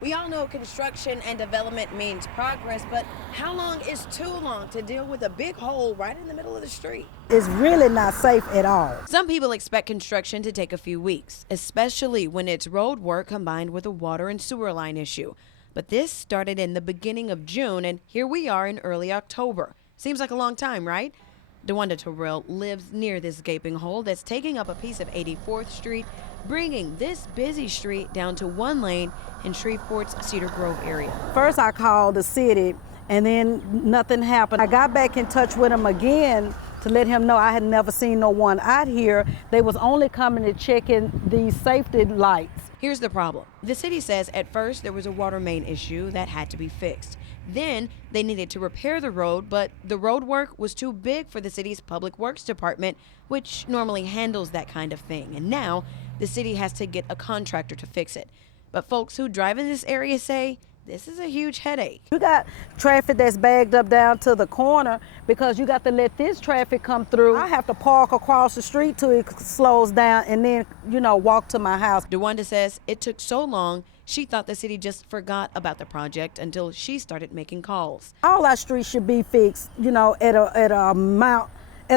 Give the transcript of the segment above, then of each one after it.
We all know construction and development means progress, but how long is too long to deal with a big hole right in the middle of the street? It's really not safe at all. Some people expect construction to take a few weeks, especially when it's road work combined with a water and sewer line issue. But this started in the beginning of June, and here we are in early October. Seems like a long time, right? DeWanda Terrell lives near this gaping hole that's taking up a piece of 84th Street, bringing this busy street down to one lane in Shreveport's Cedar Grove area. First I called the city and then nothing happened. I got back in touch with him again to let him know I had never seen no one out here. They was only coming to check in these safety lights. Here's the problem. The city says at first there was a water main issue that had to be fixed. Then they needed to repair the road, but the road work was too big for the city's public works department, which normally handles that kind of thing. And now the city has to get a contractor to fix it. But folks who drive in this area say this is a huge headache. You got traffic that's bagged up down to the corner because you got to let this traffic come through. I have to park across the street till it slows down and then, walk to my house. DeWanda says it took so long, she thought the city just forgot about the project until she started making calls. All our streets should be fixed, at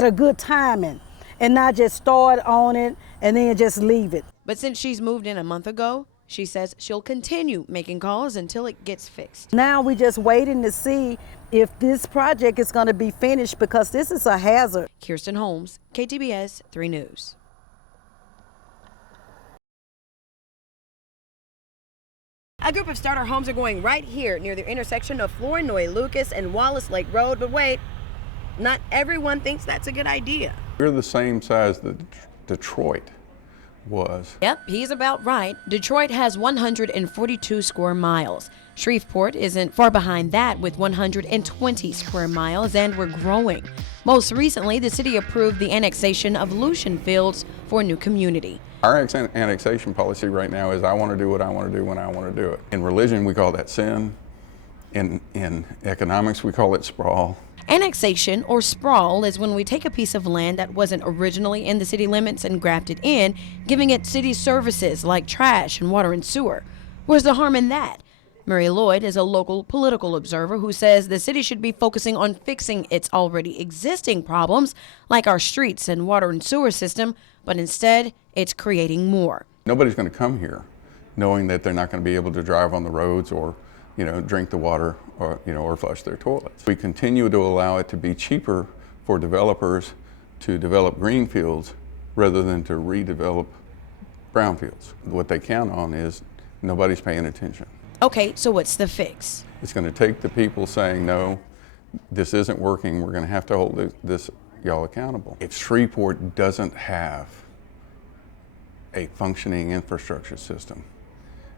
a good timing and not just start on it and then just leave it. But since she's moved in a month ago, she says she'll continue making calls until it gets fixed. Now we just waiting to see if this project is going to be finished because this is a hazard. Keristen Holmes, KTBS 3 News. A group of starter homes are going right here near the intersection of Flournoy, Lucas, and Wallace Lake Road. But wait, not everyone thinks that's a good idea. We're the same size that Detroit was. Yep, he's about right. Detroit has 142 square miles. Shreveport isn't far behind that with 120 square miles, and we're growing. Most recently, the city approved the annexation of Lucian Fields for a new community. Our annexation policy right now is I want to do what I want to do when I want to do it. In religion, we call that sin. In economics, we call it sprawl. Annexation, or sprawl, is when we take a piece of land that wasn't originally in the city limits and graft it in, giving it city services like trash and water and sewer. Where's the harm in that? Murray Lloyd is a local political observer who says the city should be focusing on fixing its already existing problems, like our streets and water and sewer system, but instead it's creating more. Nobody's going to come here knowing that they're not going to be able to drive on the roads or drink the water or flush their toilets. We continue to allow it to be cheaper for developers to develop green fields rather than to redevelop brownfields. What they count on is nobody's paying attention. Okay, so what's the fix? It's going to take the people saying, no, this isn't working, we're going to have to hold this y'all accountable. If Shreveport doesn't have a functioning infrastructure system,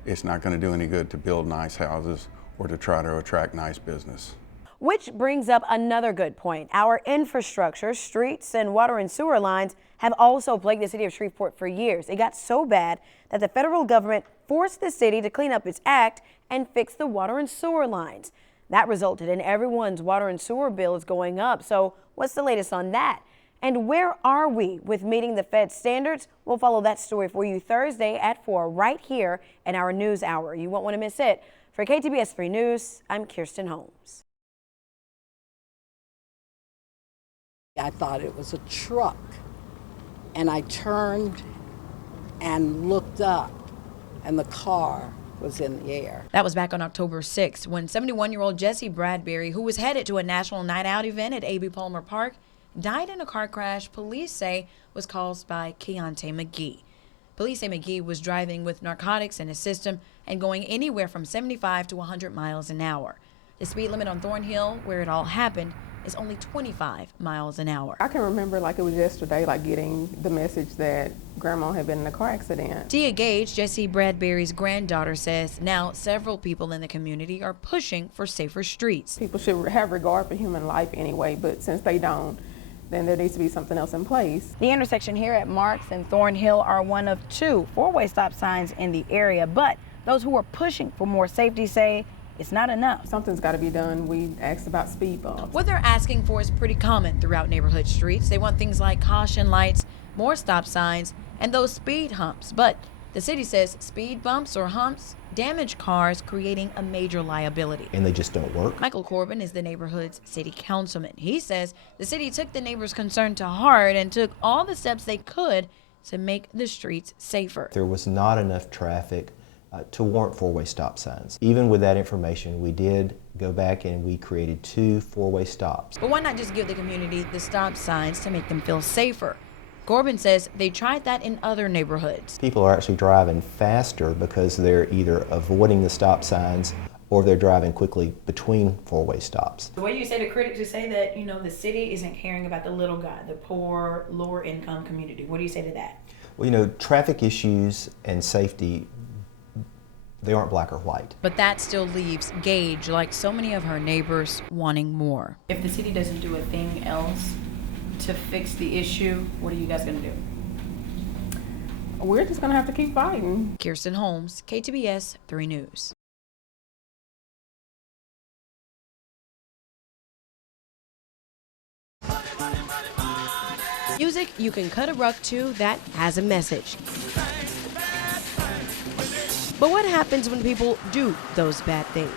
it's not going to do any good to build nice houses or to try to attract nice business. Which brings up another good point. Our infrastructure, streets and water and sewer lines have also plagued the city of Shreveport for years. It got so bad that the federal government forced the city to clean up its act and fix the water and sewer lines. That resulted in everyone's water and sewer bills going up. So what's the latest on that? And where are we with meeting the Fed standards? We'll follow that story for you Thursday at 4 right here in our news hour. You won't want to miss it. For KTBS 3 News, I'm Keristen Holmes. I thought it was a truck, and I turned and looked up, and the car was in the air. That was back on October 6th when 71-year-old Jesse Bradbury, who was headed to a national night out event at A.B. Palmer Park, died in a car crash police say was caused by Keontae McGee. Police say McGee was driving with narcotics in his system and going anywhere from 75 to 100 miles an hour. The speed limit on Thornhill, where it all happened, is only 25 miles an hour. I can remember like it was yesterday, like getting the message that Grandma had been in a car accident. Tia Gage, Jesse Bradbury's granddaughter, says now several people in the community are pushing for safer streets. People should have regard for human life anyway, but since they don't, then there needs to be something else in place. The intersection here at Marks and Thornhill are one of 2 four-way stop signs in the area, but those who are pushing for more safety say it's not enough. Something's got to be done. We asked about speed bumps. What they're asking for is pretty common throughout neighborhood streets. They want things like caution lights, more stop signs, and those speed humps. But The city says speed bumps or humps damage cars, creating a major liability. And they just don't work. Michael Corbin is the neighborhood's city councilman. He says the city took the neighbors' concern to heart and took all the steps they could to make the streets safer. There was not enough traffic to warrant four-way stop signs. Even with that information, we did go back and we created 2 four-way stops. But why not just give the community the stop signs to make them feel safer? Corbin says they tried that in other neighborhoods. People are actually driving faster because they're either avoiding the stop signs or they're driving quickly between four-way stops. The way you say to critics who say that, the city isn't caring about the little guy, the poor, lower income community. What do you say to that? Well, traffic issues and safety, they aren't black or white. But that still leaves Gage, like so many of her neighbors, wanting more. If the city doesn't do a thing else to fix the issue, what are you guys going to do? We're just going to have to keep fighting. Keristen Holmes, KTBS 3 News. Music you can cut a rug to that has a message. But what happens when people do those bad things?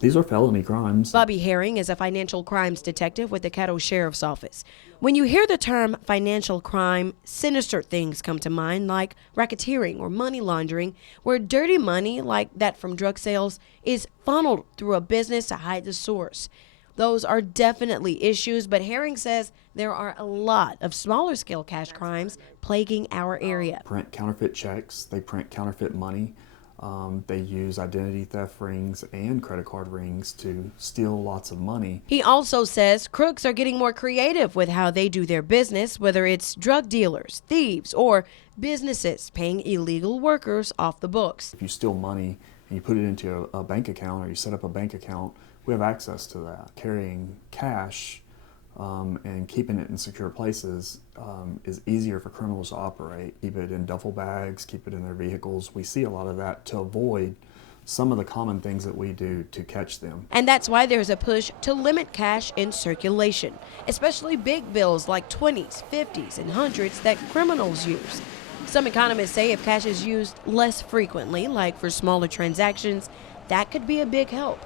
These are felony crimes. Bobby Herring is a financial crimes detective with the Caddo Sheriff's Office. When you hear the term financial crime, sinister things come to mind like racketeering or money laundering, where dirty money, like that from drug sales, is funneled through a business to hide the source. Those are definitely issues, but Herring says there are a lot of smaller scale cash crimes plaguing our area. Print counterfeit checks, they print counterfeit money. They use identity theft rings and credit card rings to steal lots of money. He also says crooks are getting more creative with how they do their business, whether it's drug dealers, thieves, or businesses paying illegal workers off the books. If you steal money and you put it into a bank account or you set up a bank account, we have access to that. Carrying cash and keeping it in secure places is easier for criminals to operate. Keep it in duffel bags, keep it in their vehicles. We see a lot of that to avoid some of the common things that we do to catch them. And that's why there's a push to limit cash in circulation, especially big bills like 20s, 50s, and 100s that criminals use. Some economists say if cash is used less frequently, like for smaller transactions, that could be a big help.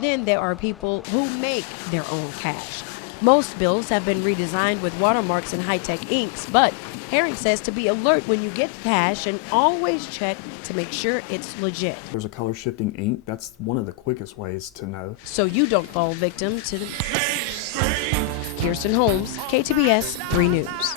Then there are people who make their own cash. Most bills have been redesigned with watermarks and high-tech inks, but Herring says to be alert when you get cash and always check to make sure it's legit. There's a color shifting ink. That's one of the quickest ways to know. So you don't fall victim to the... Keristen Holmes, KTBS 3 News.